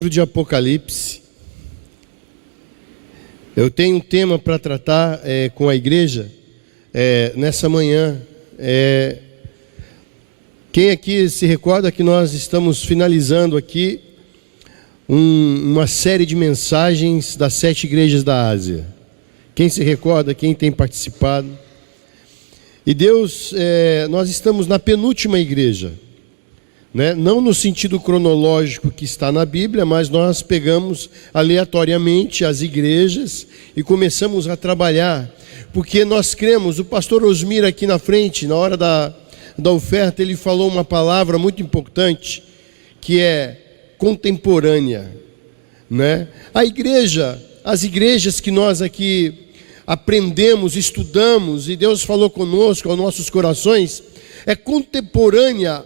Livro de Apocalipse. Eu tenho um tema para tratar com a igreja nessa manhã. Quem aqui se recorda que nós estamos finalizando aqui uma série de mensagens das 7 igrejas da Ásia? Quem se recorda? Quem tem participado? E Deus, nós estamos na penúltima igreja. Não no sentido cronológico que está na Bíblia, mas nós pegamos aleatoriamente as igrejas e começamos a trabalhar, porque nós cremos. O pastor Osmir aqui na frente, na hora da oferta, ele falou uma palavra muito importante, que é contemporânea, A igreja, as igrejas que nós aqui aprendemos, estudamos, e Deus falou conosco, aos nossos corações, é contemporânea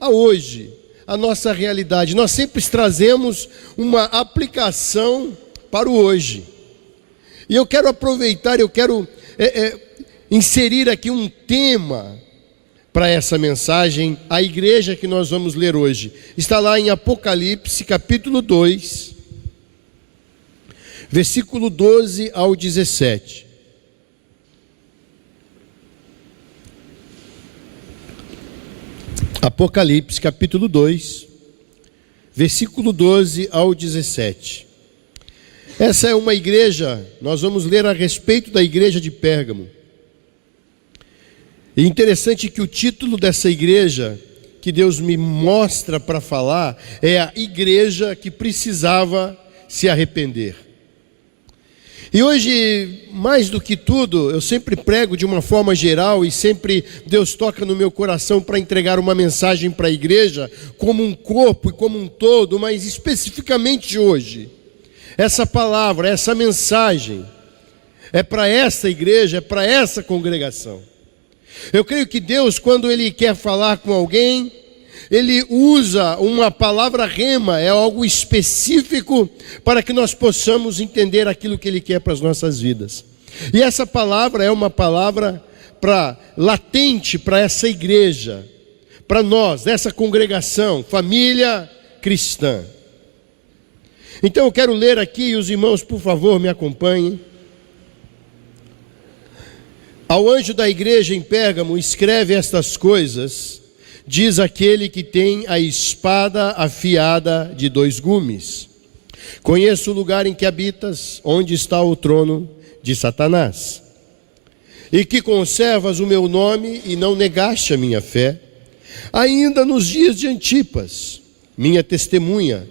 a hoje, a nossa realidade. Nós sempre trazemos uma aplicação para o hoje. E eu quero aproveitar, eu quero inserir aqui um tema para essa mensagem. A igreja que nós vamos ler hoje está lá em Apocalipse, capítulo 2, versículo 12 ao 17. Apocalipse, capítulo 2, versículo 12 ao 17. Essa é uma igreja, nós vamos ler a respeito da igreja de Pérgamo. E interessante que o título dessa igreja, que Deus me mostra para falar, é a igreja que precisava se arrepender. E hoje, mais do que tudo, eu sempre prego de uma forma geral e sempre Deus toca no meu coração para entregar uma mensagem para a igreja como um corpo e como um todo, mas especificamente hoje, essa palavra, essa mensagem é para essa igreja, é para essa congregação. Eu creio que Deus, quando Ele quer falar com alguém, Ele usa uma palavra rema, é algo específico para que nós possamos entender aquilo que Ele quer para as nossas vidas. E essa palavra é uma palavra latente para essa igreja, para nós, essa congregação, família cristã. Então eu quero ler aqui, e os irmãos, por favor, me acompanhem. Ao anjo da igreja em Pérgamo, escreve estas coisas. Diz aquele que tem a espada afiada de 2 gumes: conheço o lugar em que habitas, onde está o trono de Satanás, e que conservas o meu nome e não negaste a minha fé, ainda nos dias de Antipas, minha testemunha,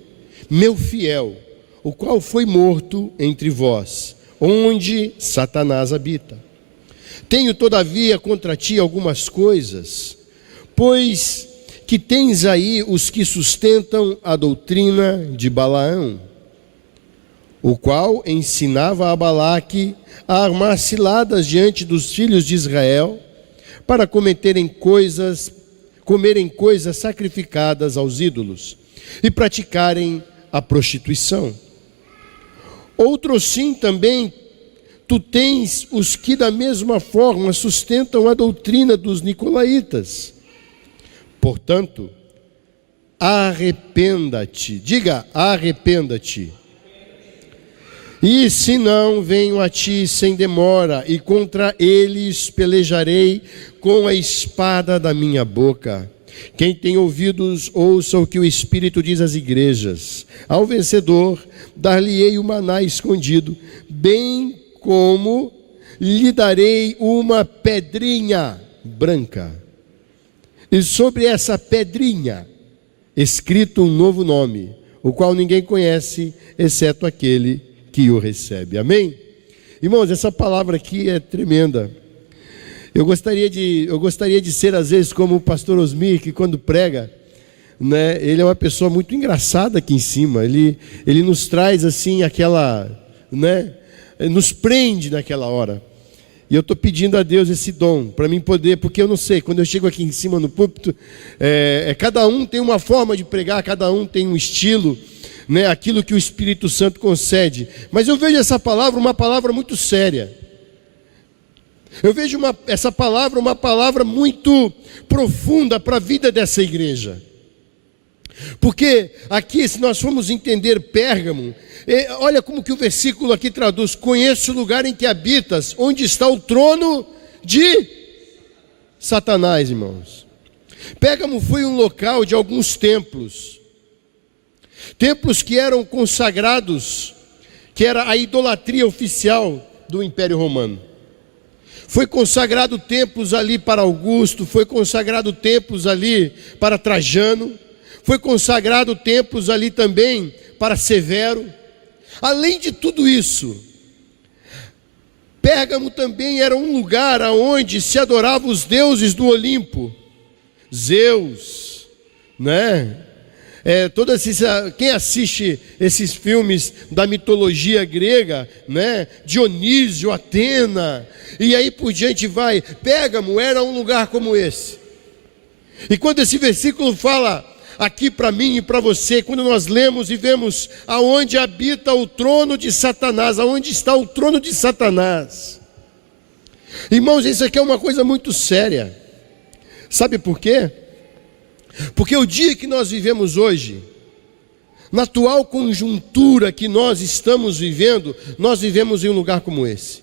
meu fiel, o qual foi morto entre vós, onde Satanás habita. Tenho todavia contra ti algumas coisas, pois que tens aí os que sustentam a doutrina de Balaão, o qual ensinava a Balaque a armar ciladas diante dos filhos de Israel, para comerem coisas sacrificadas aos ídolos, e praticarem a prostituição. Outro sim também, tu tens os que da mesma forma sustentam a doutrina dos nicolaítas. Portanto, arrependa-te, diga arrependa-te, e se não, venho a ti sem demora, e contra eles pelejarei com a espada da minha boca. Quem tem ouvidos, ouça o que o Espírito diz às igrejas. Ao vencedor, dar-lhe-ei o maná escondido, bem como lhe darei uma pedrinha branca, e sobre essa pedrinha escrito um novo nome, o qual ninguém conhece, exceto aquele que o recebe. Amém? Irmãos, essa palavra aqui é tremenda. Eu gostaria de ser às vezes como o pastor Osmir, que quando prega, ele é uma pessoa muito engraçada aqui em cima. Ele nos traz assim aquela, nos prende naquela hora. E eu estou pedindo a Deus esse dom, para mim poder, porque eu não sei, quando eu chego aqui em cima no púlpito, cada um tem uma forma de pregar, cada um tem um estilo, aquilo que o Espírito Santo concede. Mas eu vejo essa palavra uma palavra muito séria. Eu vejo essa palavra uma palavra muito profunda para a vida dessa igreja. Porque aqui, se nós formos entender Pérgamo, olha como que o versículo aqui traduz: conheço o lugar em que habitas, onde está o trono de Satanás, irmãos. Pérgamo foi um local de alguns templos que eram consagrados, que era a idolatria oficial do Império Romano. Foi consagrado templos ali para Augusto, foi consagrado templos ali para Trajano, foi consagrado templos ali também para Severo. Além de tudo isso, Pérgamo também era um lugar onde se adoravam os deuses do Olimpo, Zeus, né? Quem assiste esses filmes da mitologia grega, né? Dionísio, Atena, e aí por diante vai. Pérgamo era um lugar como esse. E quando esse versículo fala aqui para mim e para você, quando nós lemos e vemos aonde habita o trono de Satanás, aonde está o trono de Satanás, irmãos, isso aqui é uma coisa muito séria. Sabe por quê? Porque o dia que nós vivemos hoje, na atual conjuntura que nós estamos vivendo, nós vivemos em um lugar como esse.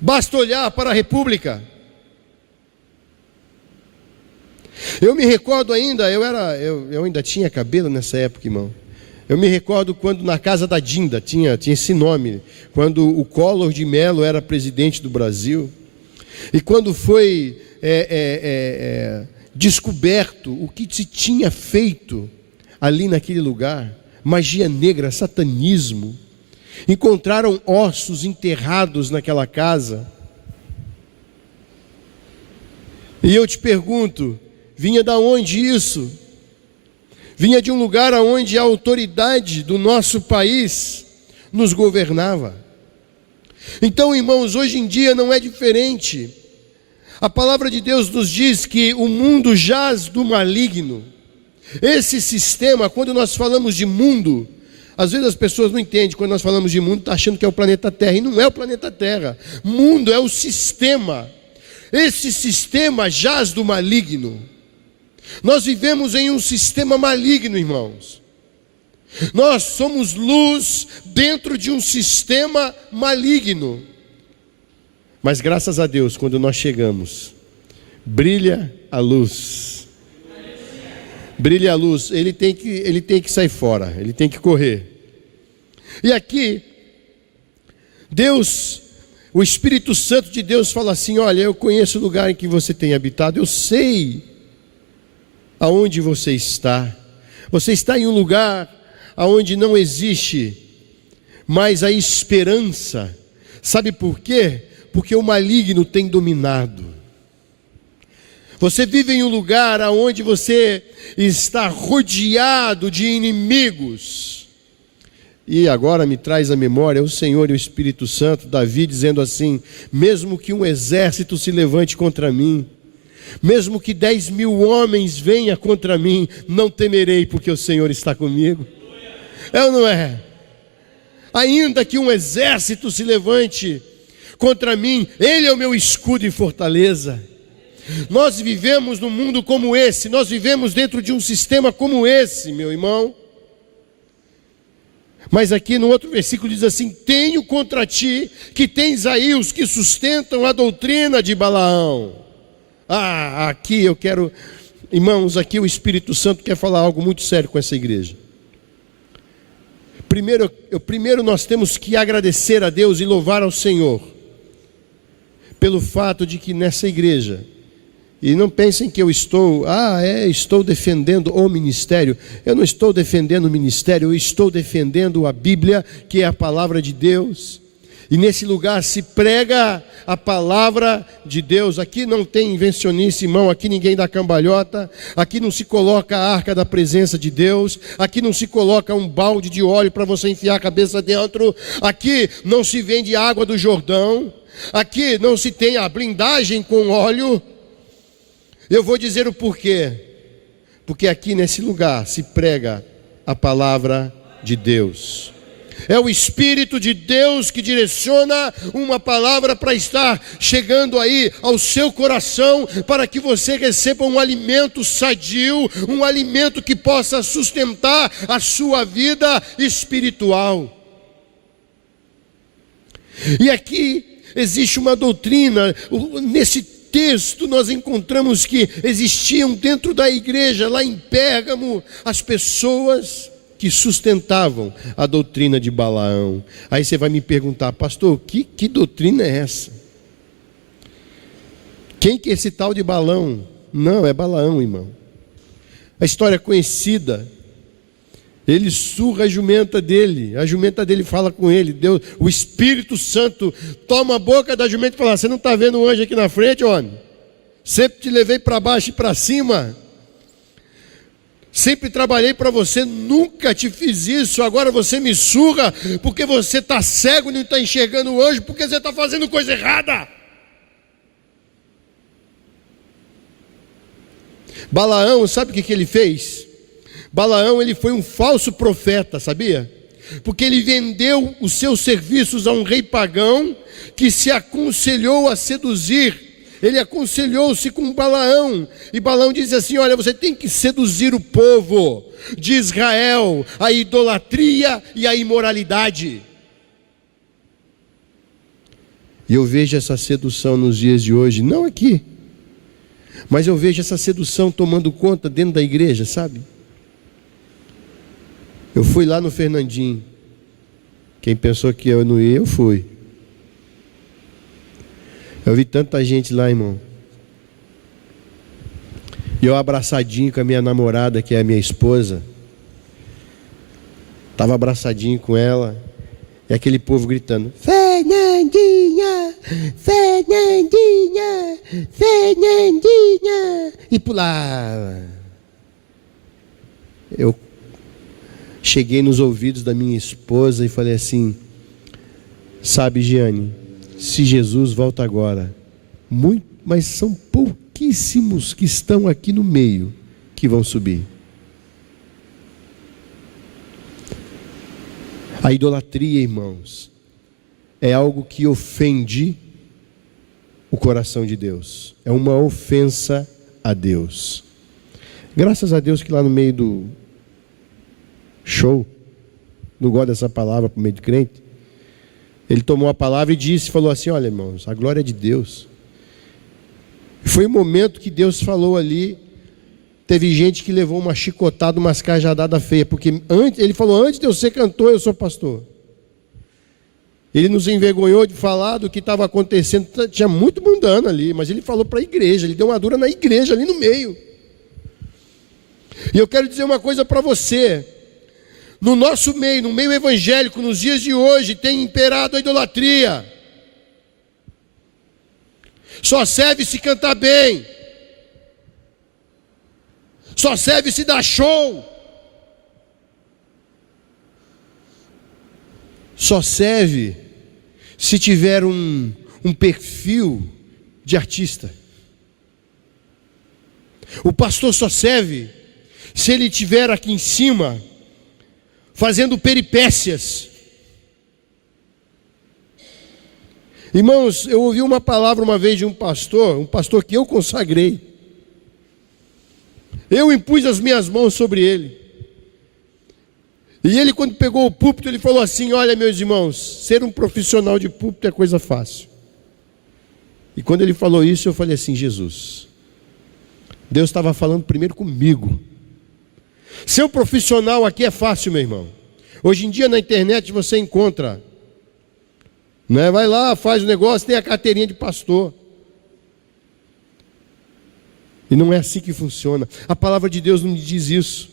Basta olhar para a República. Eu me recordo ainda, eu ainda tinha cabelo nessa época, irmão. Eu me recordo quando na casa da Dinda, tinha esse nome, quando o Collor de Mello era presidente do Brasil, e quando foi descoberto o que se tinha feito ali naquele lugar, magia negra, satanismo, encontraram ossos enterrados naquela casa. E eu te pergunto, vinha da onde isso? Vinha de um lugar onde a autoridade do nosso país nos governava. Então, irmãos, hoje em dia não é diferente. A palavra de Deus nos diz que o mundo jaz do maligno. Esse sistema, quando nós falamos de mundo, às vezes as pessoas não entendem, quando nós falamos de mundo, está achando que é o planeta Terra, e não é o planeta Terra. Mundo é o sistema. Esse sistema jaz do maligno. Nós vivemos em um sistema maligno, irmãos. Nós somos luz dentro de um sistema maligno. Mas graças a Deus, quando nós chegamos, brilha a luz. Brilha a luz, ele tem que sair fora, ele tem que correr. E aqui, Deus, o Espírito Santo de Deus fala assim: olha, eu conheço o lugar em que você tem habitado, eu sei aonde você está. Você está em um lugar aonde não existe mais a esperança. Sabe por quê? Porque o maligno tem dominado. Você vive em um lugar onde você está rodeado de inimigos. E agora me traz à memória o Senhor e o Espírito Santo, Davi dizendo assim: mesmo que um exército se levante contra mim, mesmo que 10.000 homens venham contra mim, não temerei, porque o Senhor está comigo. É ou não é? Ainda que um exército se levante contra mim, Ele é o meu escudo e fortaleza. Nós vivemos num mundo como esse, nós vivemos dentro de um sistema como esse, meu irmão. Mas aqui no outro versículo diz assim: tenho contra ti que tens aí os que sustentam a doutrina de Balaão. Aqui eu quero, irmãos, aqui o Santo quer falar algo muito sério com essa igreja. Primeiro nós temos que agradecer a Deus e louvar ao Senhor pelo fato de que nessa igreja, e não pensem que eu estou defendendo o ministério. Eu não estou defendendo o ministério, eu estou defendendo a Bíblia, que é a palavra de Deus. E nesse lugar se prega a palavra de Deus. Aqui não tem invencionice, irmão. Aqui ninguém dá cambalhota. Aqui não se coloca a arca da presença de Deus. Aqui não se coloca um balde de óleo para você enfiar a cabeça dentro. Aqui não se vende água do Jordão. Aqui não se tem a blindagem com óleo. Eu vou dizer o porquê. Porque aqui nesse lugar se prega a palavra de Deus. É o Espírito de Deus que direciona uma palavra para estar chegando aí ao seu coração, para que você receba um alimento sadio, um alimento que possa sustentar a sua vida espiritual. E aqui existe uma doutrina. Nesse texto nós encontramos que existiam dentro da igreja, lá em Pérgamo, as pessoas que sustentavam a doutrina de Balaão. Aí você vai me perguntar: pastor, que doutrina é essa? Quem que é esse tal de Balaão? Não, é Balaão, irmão. A história é conhecida. Ele surra a jumenta dele fala com ele. Deus, o Espírito Santo toma a boca da jumenta e fala: você não está vendo o anjo aqui na frente, homem? Sempre te levei para baixo e para cima, sempre trabalhei para você, nunca te fiz isso. Agora você me surra porque você está cego e não está enxergando o anjo, porque você está fazendo coisa errada. Balaão, sabe o que ele fez? Balaão, ele foi um falso profeta, sabia? Porque ele vendeu os seus serviços a um rei pagão que se aconselhou a seduzir. Ele aconselhou-se com Balaão, e Balaão diz assim: olha, você tem que seduzir o povo de Israel, a idolatria e a imoralidade. E eu vejo essa sedução nos dias de hoje, não aqui, mas eu vejo essa sedução tomando conta dentro da igreja, sabe? Eu fui lá no Fernandinho. Quem pensou que eu não ia, eu fui. Eu vi tanta gente lá, irmão. E eu abraçadinho com a minha namorada, que é a minha esposa. Estava abraçadinho com ela. E aquele povo gritando: Fernandinha, Fernandinha, Fernandinha. E pulava. Eu cheguei nos ouvidos da minha esposa e falei assim: sabe, Giane, se Jesus volta agora, mas são pouquíssimos que estão aqui no meio que vão subir. A idolatria, irmãos, é algo que ofende o coração de Deus, é uma ofensa a Deus. Graças a Deus que lá no meio do show, não gosto dessa palavra para o meio de crente, ele tomou a palavra e disse, falou assim: olha, irmãos, a glória é de Deus. Foi um momento que Deus falou ali. Teve gente que levou uma chicotada, umas cajadadas feias, porque ele falou: antes de eu ser cantor, eu sou pastor. Ele nos envergonhou de falar do que estava acontecendo. Tinha muito mundano ali, mas ele falou para a igreja, ele deu uma dura na igreja ali no meio. E eu quero dizer uma coisa para você: no nosso meio, no meio evangélico, nos dias de hoje, tem imperado a idolatria. Só serve se cantar bem, só serve se dar show, só serve se tiver um perfil de artista. O pastor só serve se ele estiver aqui em cima fazendo peripécias. Irmãos, eu ouvi uma palavra uma vez de um pastor que eu consagrei. Eu impus as minhas mãos sobre ele. E ele, quando pegou o púlpito, ele falou assim: olha, meus irmãos, ser um profissional de púlpito é coisa fácil. E quando ele falou isso, eu falei assim: Jesus, Deus estava falando primeiro comigo. Ser um profissional aqui é fácil, meu irmão. Hoje em dia na internet você encontra, né? Vai lá, faz o negócio, tem a carteirinha de pastor. E não é assim que funciona. A palavra de Deus não diz isso.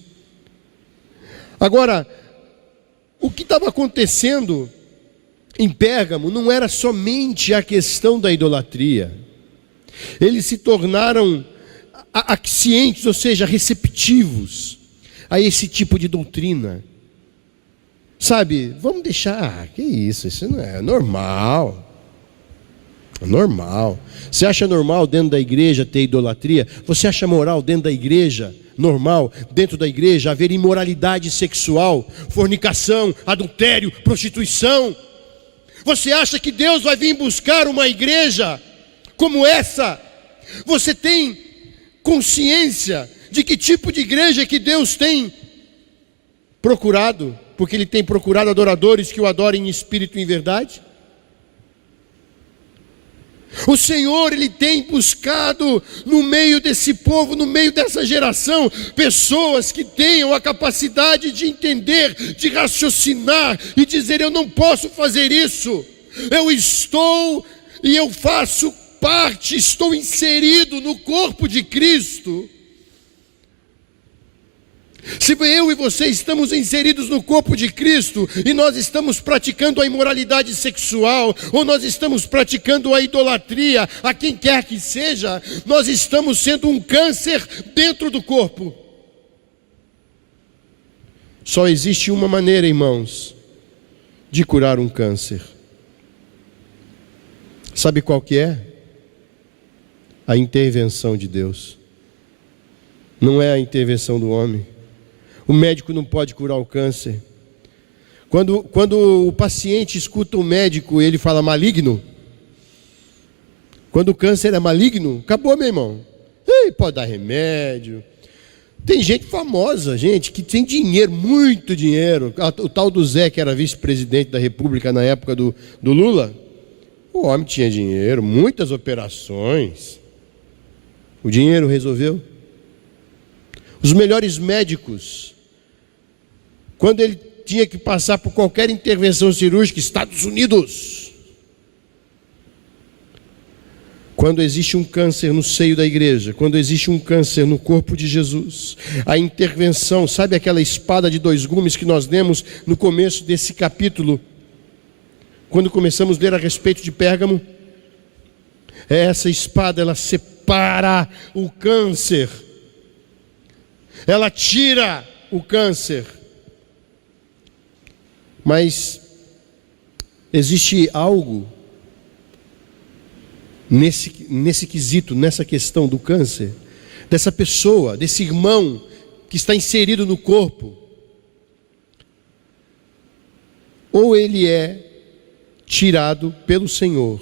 Agora, o que estava acontecendo em Pérgamo não era somente a questão da idolatria. Eles se tornaram cientes, ou seja, receptivos a esse tipo de doutrina. Sabe, vamos deixar, que isso não é normal. É normal. Você acha normal dentro da igreja ter idolatria? Você acha moral dentro da igreja normal dentro da igreja haver imoralidade sexual, fornicação, adultério, prostituição. Você acha que Deus vai vir buscar uma igreja como essa? Você tem consciência de que tipo de igreja que Deus tem procurado? Porque Ele tem procurado adoradores que o adorem em espírito e em verdade. O Senhor, Ele tem buscado no meio desse povo, no meio dessa geração, pessoas que tenham a capacidade de entender, de raciocinar e dizer: eu não posso fazer isso, eu estou e eu faço parte, estou inserido no corpo de Cristo. Se eu e você estamos inseridos no corpo de Cristo e nós estamos praticando a imoralidade sexual, ou nós estamos praticando a idolatria, a quem quer que seja, nós estamos sendo um câncer dentro do corpo. Só existe uma maneira, irmãos, de curar um câncer. Sabe qual que é? A intervenção de Deus. Não é a intervenção do homem. O médico não pode curar o câncer. Quando o paciente escuta o médico, ele fala maligno. Quando o câncer é maligno, acabou, meu irmão. Pode dar remédio. Tem gente famosa, gente, que tem dinheiro, muito dinheiro. O tal do Zé, que era vice-presidente da República na época do Lula. O homem tinha dinheiro, muitas operações. O dinheiro resolveu. Os melhores médicos, quando ele tinha que passar por qualquer intervenção cirúrgica, Estados Unidos. Quando existe um câncer no seio da igreja, quando existe um câncer no corpo de Jesus, a intervenção, sabe aquela espada de 2 gumes que nós demos no começo desse capítulo, quando começamos a ler a respeito de Pérgamo? Essa espada, ela separa o câncer, ela tira o câncer. Mas existe algo nesse quesito, nessa questão do câncer, dessa pessoa, desse irmão que está inserido no corpo. Ou ele é tirado pelo Senhor,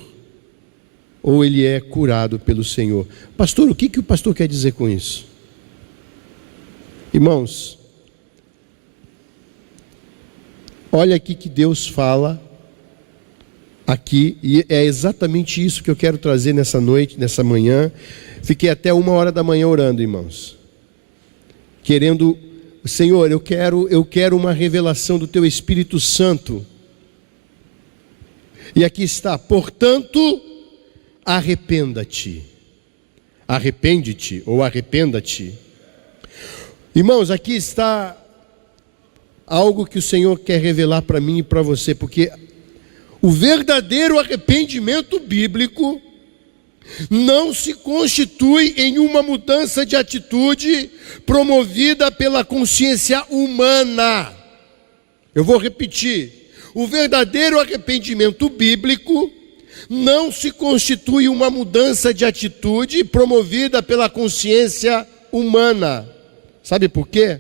ou ele é curado pelo Senhor. Pastor, o que o pastor quer dizer com isso? Irmãos, olha aqui que Deus fala aqui, e é exatamente isso que eu quero trazer nessa noite, nessa manhã. Fiquei até 1h da manhã orando, irmãos, querendo, Senhor, eu quero uma revelação do Teu Espírito Santo. E aqui está: portanto, arrependa-te, arrepende-te ou arrependa-te. Irmãos, aqui está algo que o Senhor quer revelar para mim e para você, porque o verdadeiro arrependimento bíblico não se constitui em uma mudança de atitude promovida pela consciência humana. Eu vou repetir: o verdadeiro arrependimento bíblico não se constitui uma mudança de atitude promovida pela consciência humana. Sabe por quê?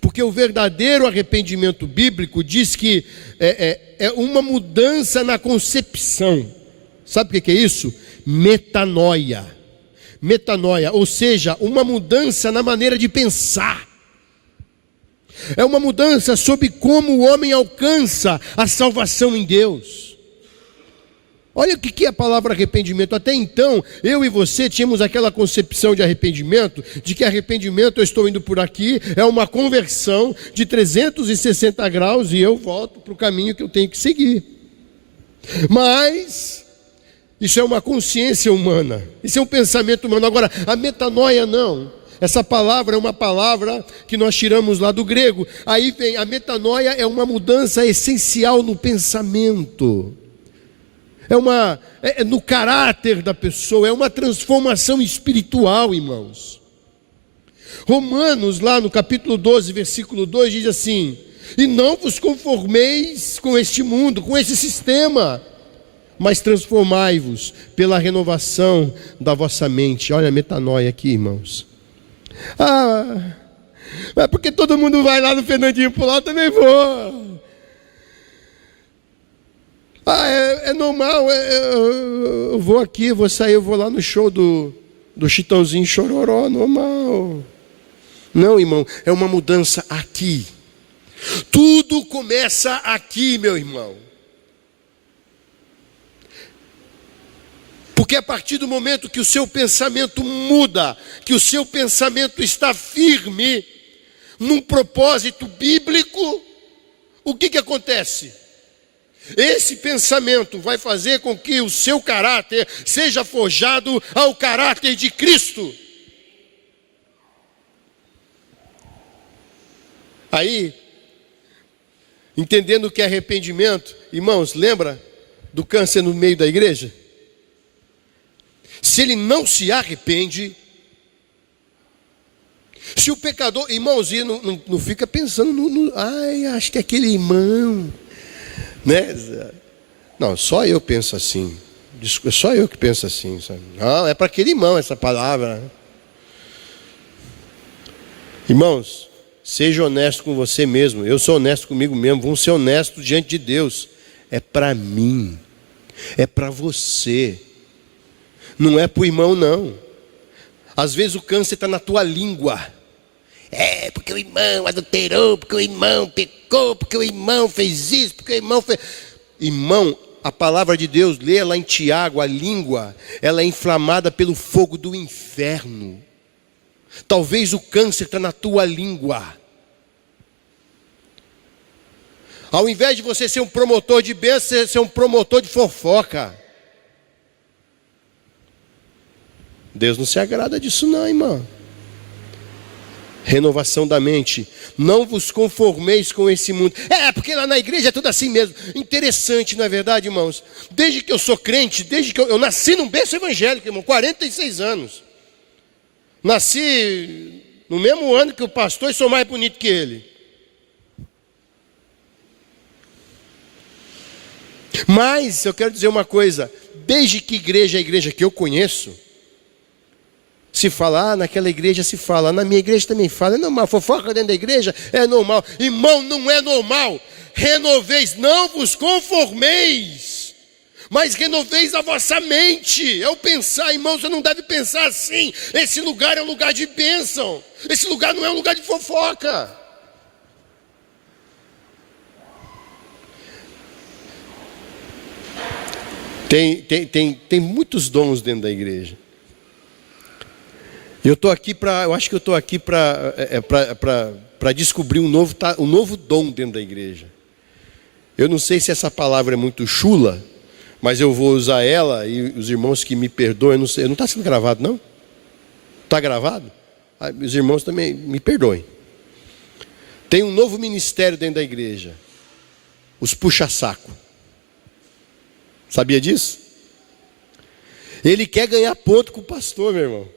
Porque o verdadeiro arrependimento bíblico diz que é uma mudança na concepção. Sabe o que é isso? Metanoia. Metanoia, ou seja, uma mudança na maneira de pensar. É uma mudança sobre como o homem alcança a salvação em Deus. Olha o que é a palavra arrependimento. Até então, eu e você tínhamos aquela concepção de arrependimento, de que arrependimento, eu estou indo por aqui, é uma conversão de 360 graus e eu volto para o caminho que eu tenho que seguir. Mas isso é uma consciência humana, isso é um pensamento humano. Agora, a metanoia não. Essa palavra é uma palavra que nós tiramos lá do grego. Aí vem, a metanoia é uma mudança essencial no pensamento. É no caráter da pessoa, é uma transformação espiritual, irmãos. Romanos, lá no capítulo 12, versículo 2, diz assim: e não vos conformeis com este mundo, com esse sistema, mas transformai-vos pela renovação da vossa mente. Olha a metanoia aqui, irmãos. Ah, mas porque todo mundo vai lá no Fernandinho pular, eu também vou. Ah, é normal, eu vou aqui, eu vou sair, eu vou lá no show do Chitãozinho Chororó, normal. Não, irmão, é uma mudança aqui. Tudo começa aqui, meu irmão. Porque a partir do momento que o seu pensamento muda, que o seu pensamento está firme num propósito bíblico, o que acontece? Esse pensamento vai fazer com que o seu caráter seja forjado ao caráter de Cristo. Aí, entendendo o que é arrependimento, irmãos, lembra do câncer no meio da igreja? Se ele não se arrepende, se o pecador, irmãos, e não fica pensando ai, acho que é aquele irmão, né? Não, só eu penso assim. Só eu que penso assim, sabe? Não, é para aquele irmão essa palavra. Irmãos, seja honesto com você mesmo. Eu sou honesto comigo mesmo. Vamos ser honestos diante de Deus. É para mim. É para você. Não é para o irmão, não. Às vezes o câncer está na tua língua. É, porque o irmão adulterou, porque o irmão pecou, porque o irmão fez isso, porque o irmão fez... Irmão, a palavra de Deus, lê lá em Tiago, a língua, ela é inflamada pelo fogo do inferno. Talvez o câncer está na tua língua. Ao invés de você ser um promotor de bênção, você ser um promotor de fofoca. Deus não se agrada disso não, irmão. Renovação da mente. Não vos conformeis com esse mundo. Porque lá na igreja é tudo assim mesmo. Interessante, não é verdade, irmãos? Desde que eu sou crente, desde que eu nasci num berço evangélico, irmão, 46 anos. Nasci no mesmo ano que o pastor e sou mais bonito que ele. Mas eu quero dizer uma coisa. Desde que igreja é a igreja que eu conheço, se fala, naquela igreja se fala, na minha igreja também fala, é normal, fofoca dentro da igreja é normal. Irmão, não é normal. Renoveis, não vos conformeis, mas renoveis a vossa mente. É o pensar, irmão, você não deve pensar assim. Esse lugar é um lugar de bênção. Esse lugar não é um lugar de fofoca. Tem muitos dons dentro da igreja. Eu acho que eu estou aqui para descobrir um novo dom dentro da igreja. Eu não sei se essa palavra é muito chula, mas eu vou usar ela e os irmãos que me perdoem, não está sendo gravado não? Está gravado? Os irmãos também me perdoem. Tem um novo ministério dentro da igreja, os puxa-saco. Sabia disso? Ele quer ganhar ponto com o pastor, meu irmão.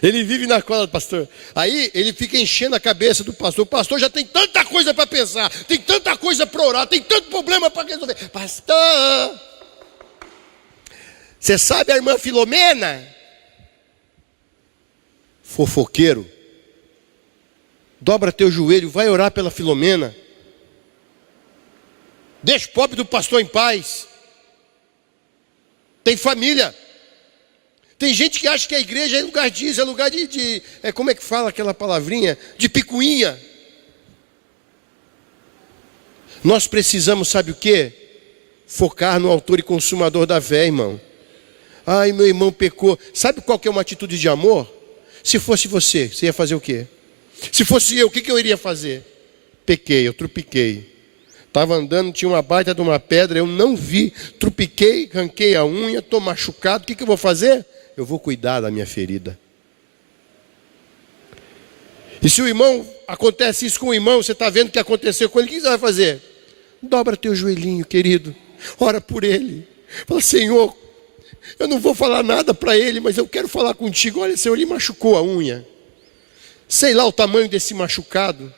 Ele vive na cola do pastor. Aí ele fica enchendo a cabeça do pastor. O pastor já tem tanta coisa para pensar, tem tanta coisa para orar, tem tanto problema para resolver. Pastor, você sabe a irmã Filomena? Fofoqueiro. Dobra teu joelho, vai orar pela Filomena. Deixa o pobre do pastor em paz. Tem família. Tem gente que acha que a igreja é lugar disso, é lugar de como é que fala aquela palavrinha? De picuinha. Nós precisamos, sabe o quê? Focar no autor e consumador da fé, irmão. Ai, meu irmão pecou. Sabe qual que é uma atitude de amor? Se fosse você ia fazer o quê? Se fosse eu, o que eu iria fazer? Pequei, eu trupiquei. Estava andando, tinha uma baita de uma pedra, eu não vi, trupiquei, arranquei a unha, estou machucado, o que eu vou fazer? Eu vou cuidar da minha ferida. E se o irmão, acontece isso com o irmão, você está vendo o que aconteceu com ele, o que você vai fazer? Dobra teu joelhinho, querido, ora por ele. Fala, Senhor, eu não vou falar nada para ele, mas eu quero falar contigo. Olha, Senhor, ele machucou a unha. Sei lá o tamanho desse machucado.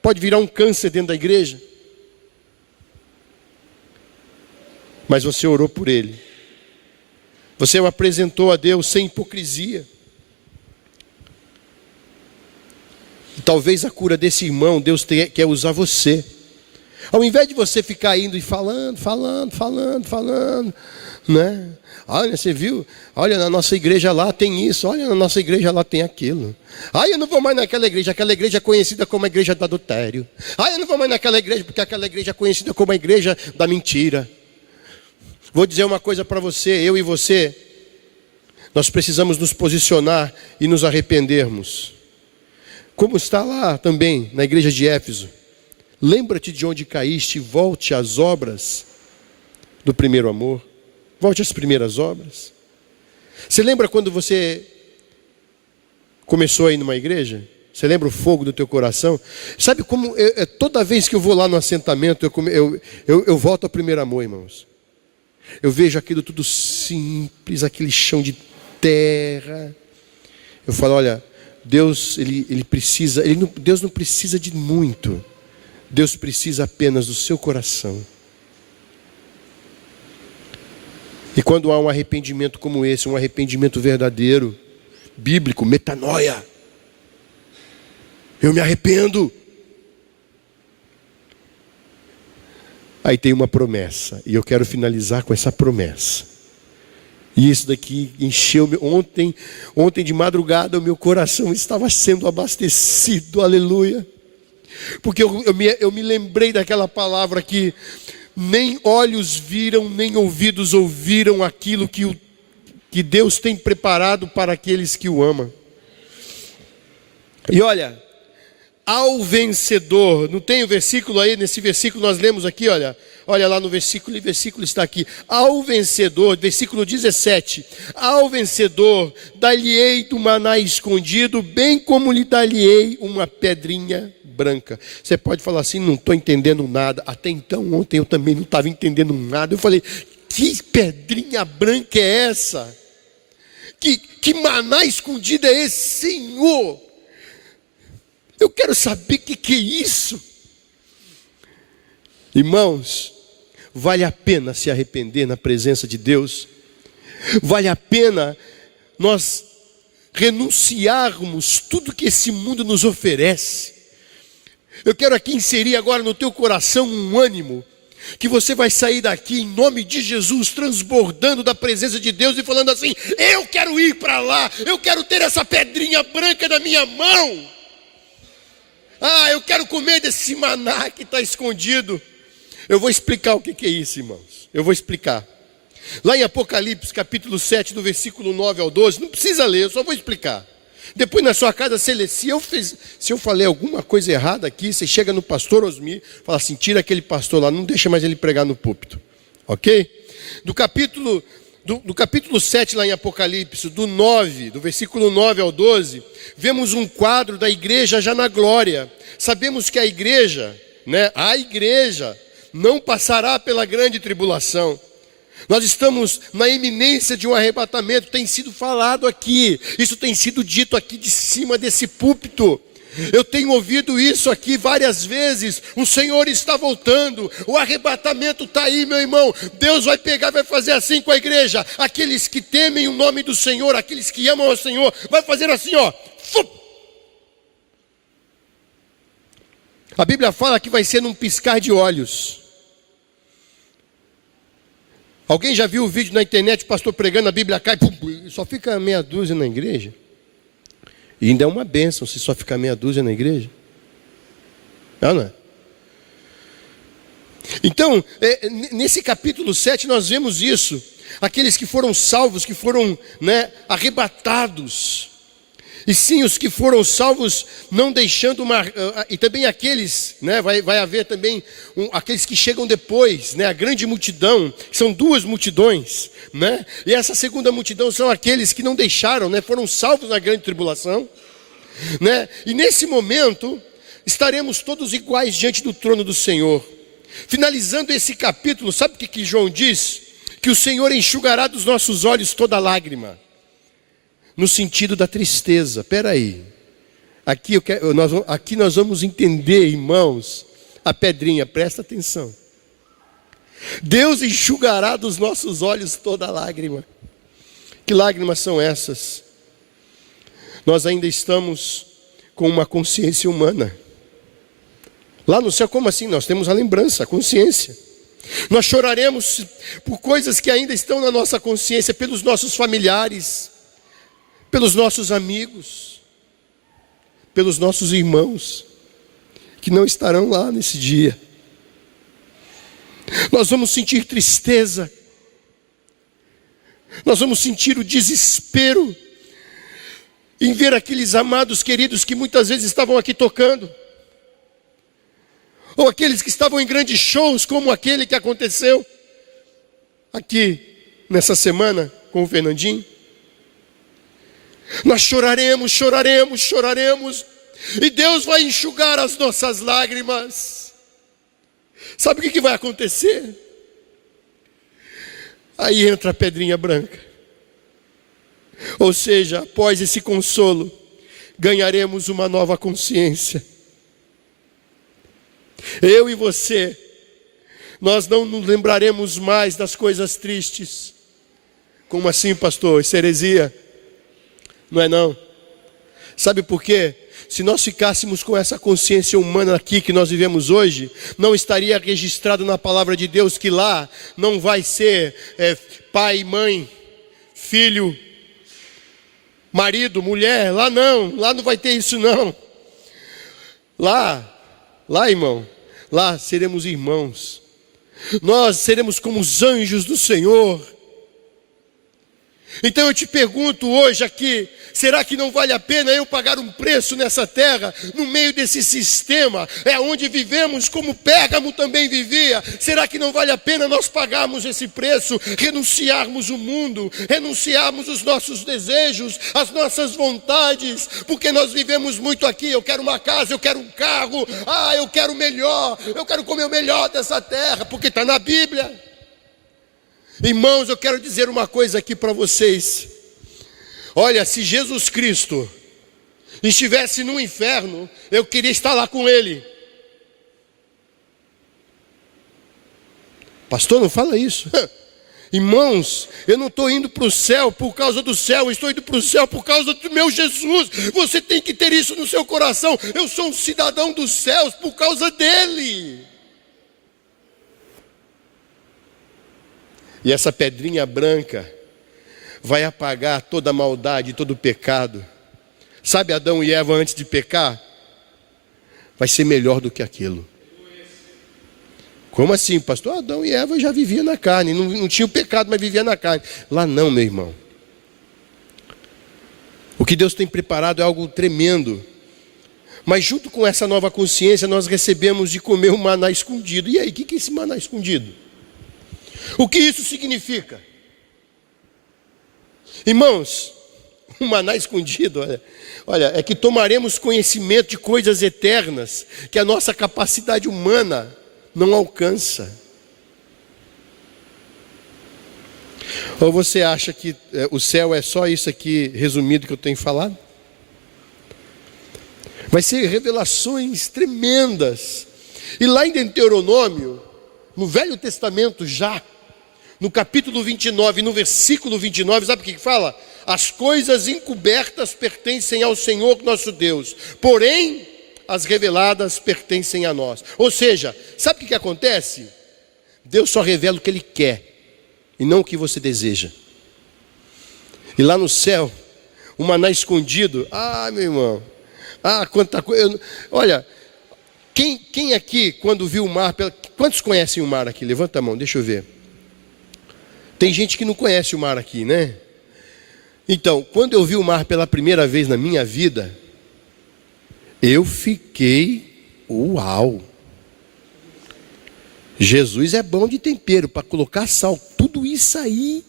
Pode virar um câncer dentro da igreja. Mas você orou por ele. Você o apresentou a Deus sem hipocrisia. E talvez a cura desse irmão, Deus quer usar você. Ao invés de você ficar indo e falando, né? Olha, você viu? Olha, na nossa igreja lá tem isso. Olha, na nossa igreja lá tem aquilo. Eu não vou mais naquela igreja. Aquela igreja é conhecida como a igreja do adultério. Eu não vou mais naquela igreja porque aquela igreja é conhecida como a igreja da mentira. Vou dizer uma coisa para você, eu e você, nós precisamos nos posicionar e nos arrependermos. Como está lá também na igreja de Éfeso. Lembra-te de onde caíste e volte às obras do primeiro amor. Volte às primeiras obras. Você lembra quando você começou a ir numa igreja? Você lembra o fogo do teu coração? Sabe como, toda vez que eu vou lá no assentamento, eu volto ao primeiro amor, irmãos. Eu vejo aquilo tudo simples, aquele chão de terra. Eu falo, olha, Deus, Deus não precisa de muito. Deus precisa apenas do seu coração. E quando há um arrependimento como esse, um arrependimento verdadeiro, bíblico, metanoia, eu me arrependo. Aí tem uma promessa, e eu quero finalizar com essa promessa. E isso daqui encheu, ontem de madrugada o meu coração estava sendo abastecido, aleluia. Porque eu me lembrei daquela palavra que nem olhos viram, nem ouvidos ouviram aquilo que Deus tem preparado para aqueles que o amam. E olha, ao vencedor, não tem o versículo aí? Nesse versículo nós lemos aqui, olha lá no versículo, e o versículo está aqui. Ao vencedor, versículo 17, ao vencedor dar-lhe-ei do maná escondido, bem como lhe dar-lhe-ei uma pedrinha branca. Você pode falar assim, não estou entendendo nada. Até então, ontem eu também não estava entendendo nada. Eu falei, que pedrinha branca é essa? Que maná escondido é esse, Senhor? Eu quero saber o que é isso. Irmãos, vale a pena se arrepender na presença de Deus. Vale a pena nós renunciarmos tudo que esse mundo nos oferece. Eu quero aqui inserir agora no teu coração um ânimo, que você vai sair daqui em nome de Jesus, transbordando da presença de Deus e falando assim, eu quero ir para lá, eu quero ter essa pedrinha branca na minha mão. Eu quero comer desse maná que está escondido. Eu vou explicar o que é isso, irmãos. Eu vou explicar. Lá em Apocalipse, capítulo 7, do versículo 9 ao 12, não precisa ler, eu só vou explicar. Depois na sua casa você lê. Se eu falei alguma coisa errada aqui, você chega no pastor Osmir, fala assim, tira aquele pastor lá, não deixa mais ele pregar no púlpito. Ok? Do capítulo 7 lá em Apocalipse, do versículo 9 ao 12, vemos um quadro da igreja já na glória. Sabemos que a igreja não passará pela grande tribulação. Nós estamos na iminência de um arrebatamento, tem sido falado aqui, isso tem sido dito aqui de cima desse púlpito. Eu tenho ouvido isso aqui várias vezes, o Senhor está voltando, o arrebatamento está aí, meu irmão. Deus vai pegar, vai fazer assim com a igreja. Aqueles que temem o nome do Senhor, aqueles que amam ao Senhor, vai fazer assim, ó. A Bíblia fala que vai ser num piscar de olhos. Alguém já viu o vídeo na internet, o pastor pregando, a Bíblia cai, só fica meia dúzia na igreja? E ainda é uma bênção se só ficar meia dúzia na igreja. Não é? Então, nesse capítulo 7 nós vemos isso. Aqueles que foram salvos, que foram arrebatados. E sim, os que foram salvos não deixando e também aqueles, vai haver também aqueles que chegam depois, a grande multidão, são duas multidões, e essa segunda multidão são aqueles que não deixaram, foram salvos na grande tribulação, e nesse momento estaremos todos iguais diante do trono do Senhor. Finalizando esse capítulo, sabe o que João diz? Que o Senhor enxugará dos nossos olhos toda lágrima. No sentido da tristeza. Espera aí. Aqui nós vamos entender, irmãos, a pedrinha, presta atenção. Deus enxugará dos nossos olhos toda lágrima. Que lágrimas são essas? Nós ainda estamos com uma consciência humana. Lá no céu, como assim? Nós temos a lembrança, a consciência. Nós choraremos por coisas que ainda estão na nossa consciência, pelos nossos familiares, pelos nossos amigos, pelos nossos irmãos, que não estarão lá nesse dia. Nós vamos sentir tristeza, nós vamos sentir o desespero em ver aqueles amados queridos que muitas vezes estavam aqui tocando, ou aqueles que estavam em grandes shows, como aquele que aconteceu aqui nessa semana com o Fernandinho. Nós choraremos, choraremos, choraremos, e Deus vai enxugar as nossas lágrimas. Sabe o que vai acontecer? Aí entra a pedrinha branca. Ou seja, após esse consolo, ganharemos uma nova consciência. Eu e você, nós não nos lembraremos mais das coisas tristes. Como assim, pastor? Isso é heresia? Não é não. Sabe por quê? Se nós ficássemos com essa consciência humana aqui que nós vivemos hoje, não estaria registrado na palavra de Deus que lá não vai ser pai, mãe, filho, marido, mulher. Lá não vai ter isso não. Lá, irmão, lá seremos irmãos. Nós seremos como os anjos do Senhor. Então eu te pergunto hoje aqui, será que não vale a pena eu pagar um preço nessa terra, no meio desse sistema, onde vivemos como Pérgamo também vivia? Será que não vale a pena nós pagarmos esse preço, renunciarmos o mundo, renunciarmos os nossos desejos, as nossas vontades, porque nós vivemos muito aqui, eu quero uma casa, eu quero um carro, eu quero o melhor, eu quero comer o melhor dessa terra, porque está na Bíblia. Irmãos, eu quero dizer uma coisa aqui para vocês. Olha, se Jesus Cristo estivesse no inferno, eu queria estar lá com Ele. Pastor, não fala isso. Irmãos, eu não estou indo para o céu por causa do céu, eu estou indo para o céu por causa do meu Jesus. Você tem que ter isso no seu coração. Eu sou um cidadão dos céus por causa dEle. E essa pedrinha branca vai apagar toda a maldade, todo o pecado. Sabe Adão e Eva antes de pecar? Vai ser melhor do que aquilo. Como assim, pastor? Adão e Eva já viviam na carne, não tinha o pecado, mas vivia na carne. Lá não, meu irmão. O que Deus tem preparado é algo tremendo. Mas junto com essa nova consciência, nós recebemos de comer o maná escondido. E aí, o que é esse maná escondido? O que isso significa? Irmãos, o maná escondido, olha, é que tomaremos conhecimento de coisas eternas que a nossa capacidade humana não alcança. Ou você acha que o céu é só isso aqui resumido que eu tenho falado? Vai ser revelações tremendas. E lá em Deuteronômio, no Velho Testamento já, no capítulo 29, no versículo 29, sabe o que fala? As coisas encobertas pertencem ao Senhor nosso Deus, porém as reveladas pertencem a nós. Ou seja, sabe o que acontece? Deus só revela o que Ele quer e não o que você deseja. E lá no céu, o maná escondido, meu irmão, quanta coisa. Olha, quem aqui quando viu o mar, quantos conhecem o mar aqui? Levanta a mão, deixa eu ver. Tem gente que não conhece o mar aqui, né? Então, quando eu vi o mar pela primeira vez na minha vida, eu fiquei, uau! Jesus é bom de tempero, para colocar sal, tudo isso aí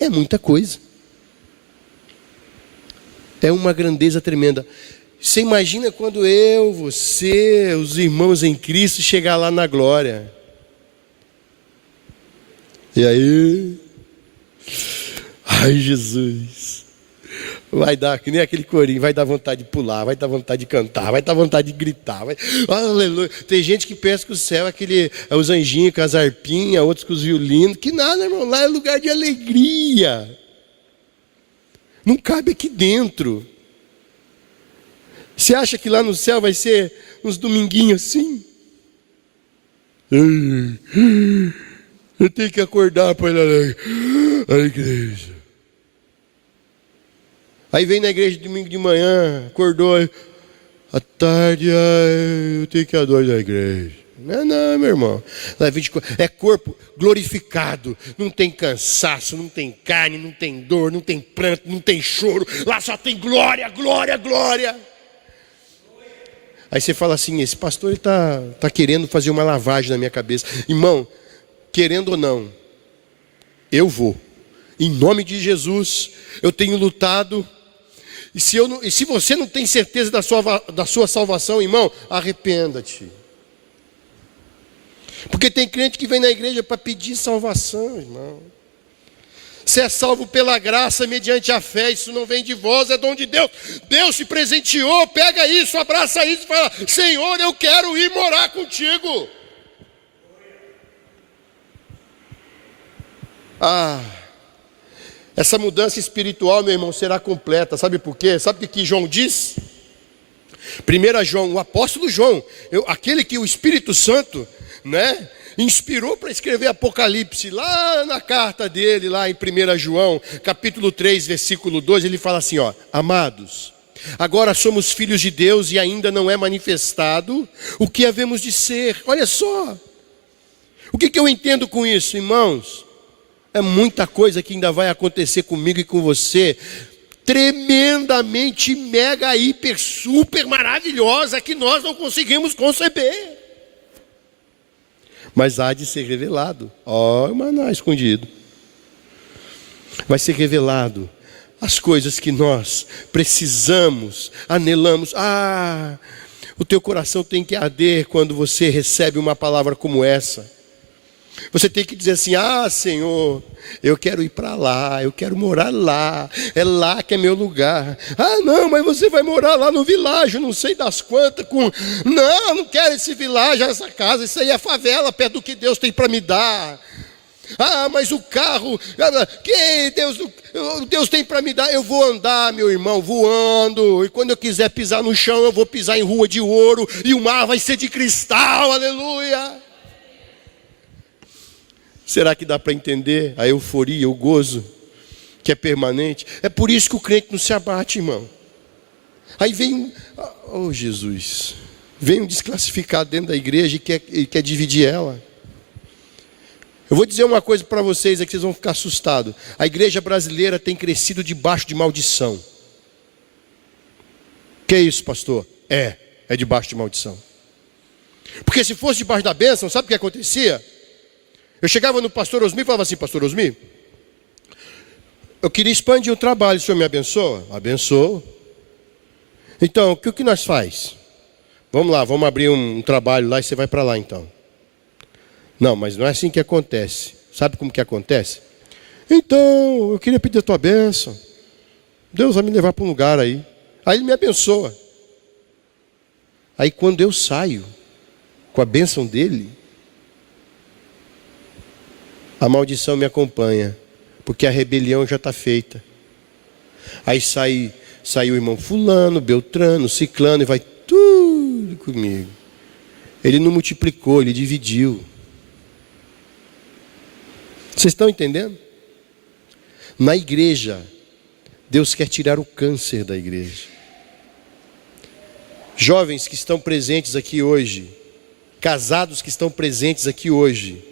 é muita coisa. É uma grandeza tremenda. Você imagina quando eu, você, os irmãos em Cristo chegar lá na glória. E aí, ai Jesus, vai dar, que nem aquele corinho, vai dar vontade de pular, vai dar vontade de cantar, vai dar vontade de gritar, aleluia. Tem gente que pensa que o céu é os anjinhos com as harpinhas, outros com os violinos, que nada, irmão, lá é lugar de alegria, não cabe aqui dentro. Você acha que lá no céu vai ser uns dominguinhos assim? Eu tenho que acordar para ir à igreja. Aí vem na igreja domingo de manhã, acordou, à tarde, eu tenho que ir às 2 da igreja. Não, meu irmão. É corpo glorificado. Não tem cansaço, não tem carne, não tem dor, não tem pranto, não tem choro. Lá só tem glória, glória, glória. Aí você fala assim, esse pastor está querendo fazer uma lavagem na minha cabeça. Irmão, querendo ou não, eu vou. Em nome de Jesus, eu tenho lutado. E se você não tem certeza da sua salvação, irmão, arrependa-te. Porque tem crente que vem na igreja para pedir salvação, irmão. Você é salvo pela graça, mediante a fé. Isso não vem de vós, é dom de Deus. Deus se presenteou, pega isso, abraça isso e fala: Senhor, eu quero ir morar contigo. Essa mudança espiritual, meu irmão, será completa. Sabe por quê? Sabe o que João diz? 1 João, o apóstolo João, aquele que o Espírito Santo, né, inspirou para escrever Apocalipse, lá na carta dele, lá em 1 João, capítulo 3, versículo 2, ele fala assim, ó: amados, agora somos filhos de Deus e ainda não é manifestado o que havemos de ser. Olha só, o que eu entendo com isso, irmãos? É muita coisa que ainda vai acontecer comigo e com você, tremendamente, mega, hiper, super maravilhosa, que nós não conseguimos conceber. Mas há de ser revelado. Maná escondido. Vai ser revelado as coisas que nós precisamos, anelamos. O teu coração tem que arder quando você recebe uma palavra como essa. Você tem que dizer assim: Senhor, eu quero ir para lá, eu quero morar lá, é lá que é meu lugar. Não, mas você vai morar lá no világio, não sei das quantas, não quero esse világio, essa casa, isso aí é favela, perto do que Deus tem para me dar. Mas o carro, que Deus tem para me dar, eu vou andar, meu irmão, voando, e quando eu quiser pisar no chão, eu vou pisar em rua de ouro, e o mar vai ser de cristal, aleluia. Será que dá para entender a euforia, o gozo, que é permanente? É por isso que o crente não se abate, irmão. Aí vem Jesus, vem um desclassificado dentro da igreja e quer dividir ela. Eu vou dizer uma coisa para vocês aqui, vocês vão ficar assustados. A igreja brasileira tem crescido debaixo de maldição. Que é isso, pastor? É debaixo de maldição. Porque se fosse debaixo da bênção, sabe o que acontecia? Eu chegava no pastor Osmi e falava assim: pastor Osmi, eu queria expandir o trabalho, o senhor me abençoa? Abençoo. Então, o que nós faz? Vamos lá, vamos abrir um trabalho lá e você vai para lá então. Não, mas não é assim que acontece. Sabe como que acontece? Então, eu queria pedir a tua bênção. Deus vai me levar para um lugar aí. Aí ele me abençoa. Aí quando eu saio com a bênção dele, a maldição me acompanha, porque a rebelião já está feita. Aí sai o irmão fulano, beltrano, ciclano, e vai tudo comigo. Ele não multiplicou, ele dividiu. Vocês estão entendendo? Na igreja, Deus quer tirar o câncer da igreja. Jovens que estão presentes aqui hoje, casados que estão presentes aqui hoje,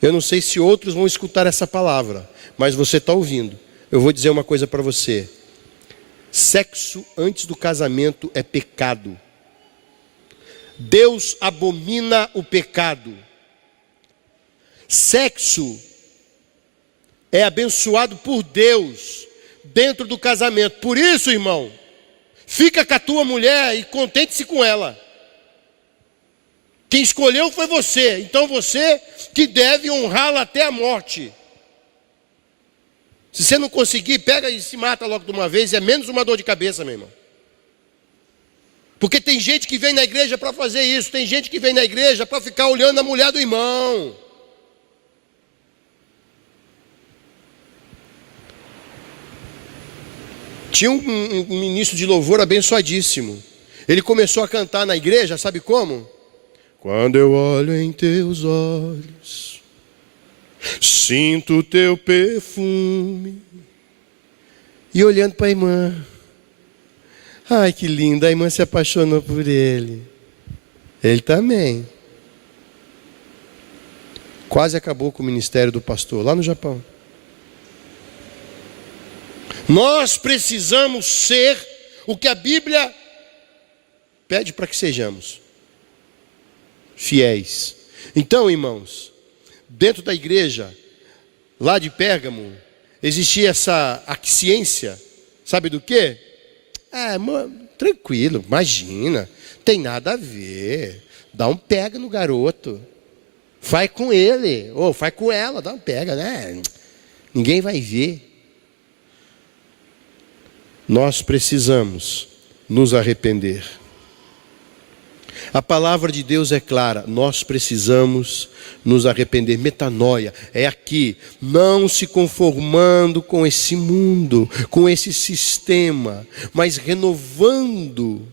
eu não sei se outros vão escutar essa palavra, mas você está ouvindo. Eu vou dizer uma coisa para você: sexo antes do casamento é pecado. Deus abomina o pecado. Sexo é abençoado por Deus dentro do casamento. Por isso, irmão, fica com a tua mulher e contente-se com ela. Quem escolheu foi você, então você que deve honrá-la até a morte. Se você não conseguir, pega e se mata logo de uma vez, é menos uma dor de cabeça, meu irmão. Porque tem gente que vem na igreja para fazer isso, tem gente que vem na igreja para ficar olhando a mulher do irmão. Tinha um ministro de louvor abençoadíssimo. Ele começou a cantar na igreja, sabe como? Quando eu olho em teus olhos, sinto o teu perfume. E olhando para a irmã, ai que linda, a irmã se apaixonou por ele. Ele também. Quase acabou com o ministério do pastor lá no Japão. Nós precisamos ser o que a Bíblia pede para que sejamos: fiéis. Então, irmãos, dentro da igreja, lá de Pérgamo, existia essa aquiescência, sabe do quê? Tranquilo, imagina, tem nada a ver, dá um pega no garoto, vai com ele, ou vai com ela, dá um pega, né? Ninguém vai ver. Nós precisamos nos arrepender. A palavra de Deus é clara, nós precisamos nos arrepender. Metanoia é aqui, não se conformando com esse mundo, com esse sistema, mas renovando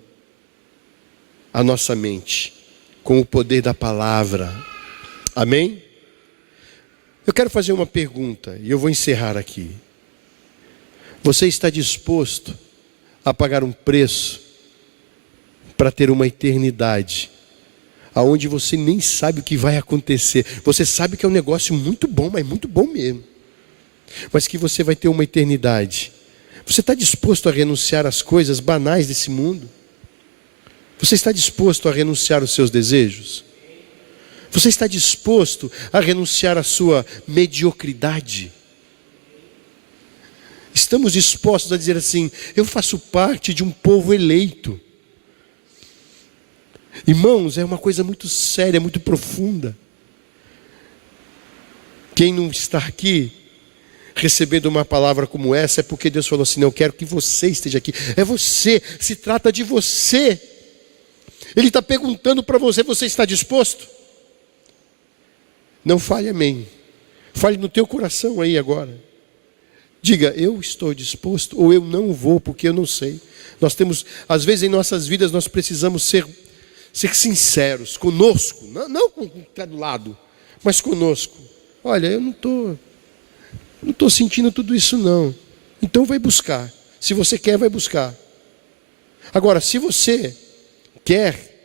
a nossa mente com o poder da palavra. Amém? Eu quero fazer uma pergunta e eu vou encerrar aqui. Você está disposto a pagar um preço para ter uma eternidade aonde você nem sabe o que vai acontecer? Você sabe que é um negócio muito bom, mas muito bom mesmo, mas que você vai ter uma eternidade. Você está disposto a renunciar às coisas banais desse mundo? Você está disposto a renunciar aos seus desejos? Você está disposto a renunciar à sua mediocridade? Estamos dispostos a dizer assim: eu faço parte de um povo eleito. Irmãos, é uma coisa muito séria, muito profunda. Quem não está aqui recebendo uma palavra como essa é porque Deus falou assim: não, eu quero que você esteja aqui. É você, se trata de você. Ele está perguntando para você: você está disposto? Não fale amém. Fale no teu coração aí agora. Diga: eu estou disposto, ou eu não vou, porque eu não sei. Nós temos, às vezes em nossas vidas, nós precisamos ser sinceros conosco, não com quem está do lado, mas conosco. Olha, eu não estou sentindo tudo isso não. Então vai buscar. Se você quer, vai buscar. Agora, se você quer,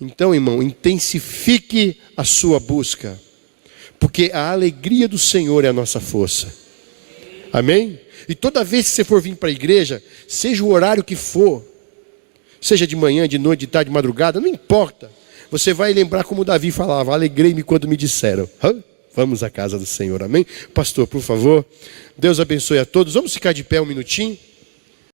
então, irmão, intensifique a sua busca, porque a alegria do Senhor é a nossa força. Amém? E toda vez que você for vir para a igreja, seja o horário que for, seja de manhã, de noite, de tarde, de madrugada, não importa. Você vai lembrar como Davi falava: alegrei-me quando me disseram, vamos à casa do Senhor. Amém? Pastor, por favor, Deus abençoe a todos. Vamos ficar de pé um minutinho.